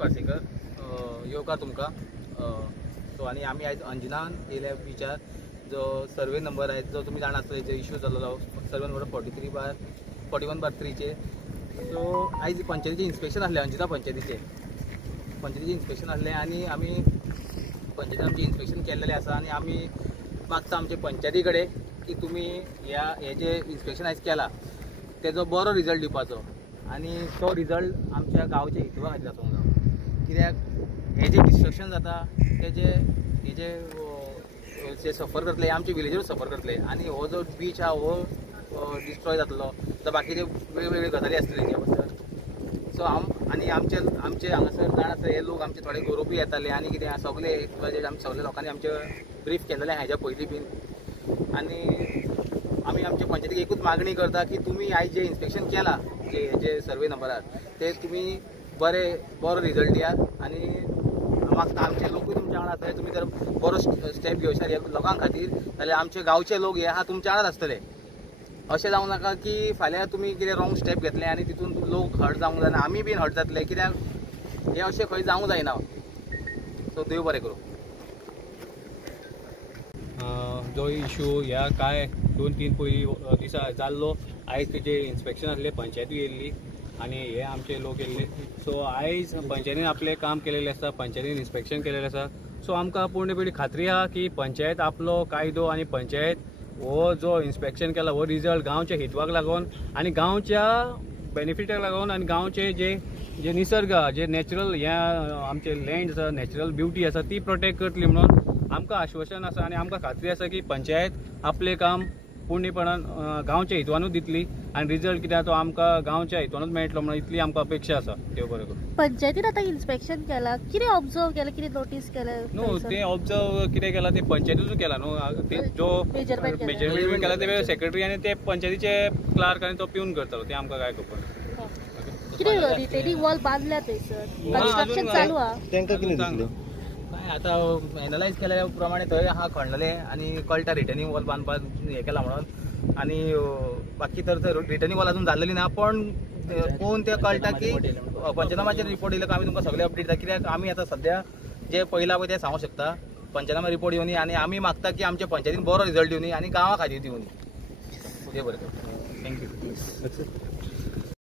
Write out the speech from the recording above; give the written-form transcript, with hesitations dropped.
पार्सेकर येवकार तुमकां सो आनी आमी आयज अंजुनान येयल्या बिचार जो सर्वे नंबर आहे जो तुम्ही जाणा आसतले जो इश्यू जाल्लो सर्वे नंबर 41/3 सो आयज पंचायतीचें इन्स्पेक्शन आसलें अंजुना पंचायतीचें इन्स्पेक्शन आसलें आनी आमी पंचायतीन आमचें इन्स्पेक्शन केल्लेलें आसा आनी आमी मागता आमचे पंचायती कडेन की तुमी हे जे इन्स्पेक्शन आयज केला तेजो बरो रिजल्ट दिवपाचो आनी तो रिजल्ट आमच्या गांवच्या हितवा खातीर आसूंक जाय कित्याक हे जे डिस्ट्रक्शन जाता हे जे सफर करतले आमचे विलेजरूच सफर करतले आनी हो जो बीच हा हो डिस्ट्रॉय जातलो तर बाकीचे वेगवेगळे गजाली आसतले ह्या बद्दल सो आनी आमचे हांगासर जाण आसा हे लोक आमचे थोडे गरोवपी येताले आनी कितें सगळे सगळे लोकांनी आमचे ब्रीफ केल्लेले हेज्या पयलीं बीन आनी आमी आमच्या पंचायतीक एकूच मागणी करता की तुमी आयज जे इन्स्पेक्शन केला जे सर्वे नंबरार ते तुमी बरो रिजल्ट दियात आनी मागता आमचे लोकूय तुमच्या वांगडा आसतले तुमी जर बरो स्टेप घेवशात ह्या लोकां खातीर जाल्यार आमचे गांवचे लोक हे आहा तुमच्या वांगडाच आसतले अशें जावं नाका की फाल्यां तुमी कितें रॉंग स्टेप घेतले आनी तितून लोक हर्ट जावंक जायना आमी बीन हर्ट जातले कित्याक हे अशें खंय जावंक जायना सो देव बरें करूं जो इश्यू ह्या काय 2-3 पयलीं दिसा जाल्लो आयज तेजे इन्स्पेक्शन आसलें पंचायती येयल्ली आनी हे आमचे लोक येयल्ले सो आयज पंचायतीन आपलें काम केलेलें आसा पंचायतीन इन्स्पेक्शन केलेलें आसा सो आमकां पूर्णपणी खात्री आहा की पंचायत आपलो कायदो आनी पंचायत हो जो इन्स्पेक्शन केला हो रिजल्ट गांवच्या हितवाक लागून आनी गांवच्या बेनिफिटाक लागून आनी गांवचे जे निसर्ग जे नॅचरल ह्या आमचे लँड आसा नॅचरल ब्युटी आसा ती प्रोटेक्ट करतली म्हणून आमकां आश्वासन आसा आनी आमकां खात्री आसा की पंचायत आपलें काम पूर्णपणान गांवच्या हितवानूच दितली आनी रिजल्ट कितें तो आमकां गांवच्या हितवानूच मेळटलो म्हणून इतली आमकां अपेक्षा आसा देव बरें करूं पंचायतीन आतां इन्स्पेक्शन केला कितें ऑब्जर्व केलें कितें नोटीस केलें न्हू तें ऑब्जर्व कितें केलां तें पंचायतीनूच केलां न्हू ते जो मेजरमेंट केला ते सेक्रेटरी आनी ते पंचायतीचे क्लार्क आनी तो पिवन करतालो ते आमकां काय खबर कितें रिटेनिंग वॉल बांदल्या थंयसर कन्स्ट्रक्शन चालू आहा तांकां कितें दिसलें काय आतां एनालायज केल्या प्रमाणे थंय आहा खणलेलें आनी कळटा रिटर्निंग वॉल बांदपाक हें केलां म्हणून आनी बाकी तर रिटर्निंग वॉल अजून जाल्लेली ना पण पळोवन तें कळटा की पंचनामाचेर रिपोर्ट येयलो आमी तुमकां सगळे अपडेट दिता कित्याक आमी आतां सद्या जे पयला पळय तें सांगूं शकता पंचनामा रिपोर्ट येवनी आनी आमी मागता की आमच्या पंचायतीन बरो रिजल्ट दिवनी आनी गांवा खातीर दिवनी देव बरें करूं थँक्यू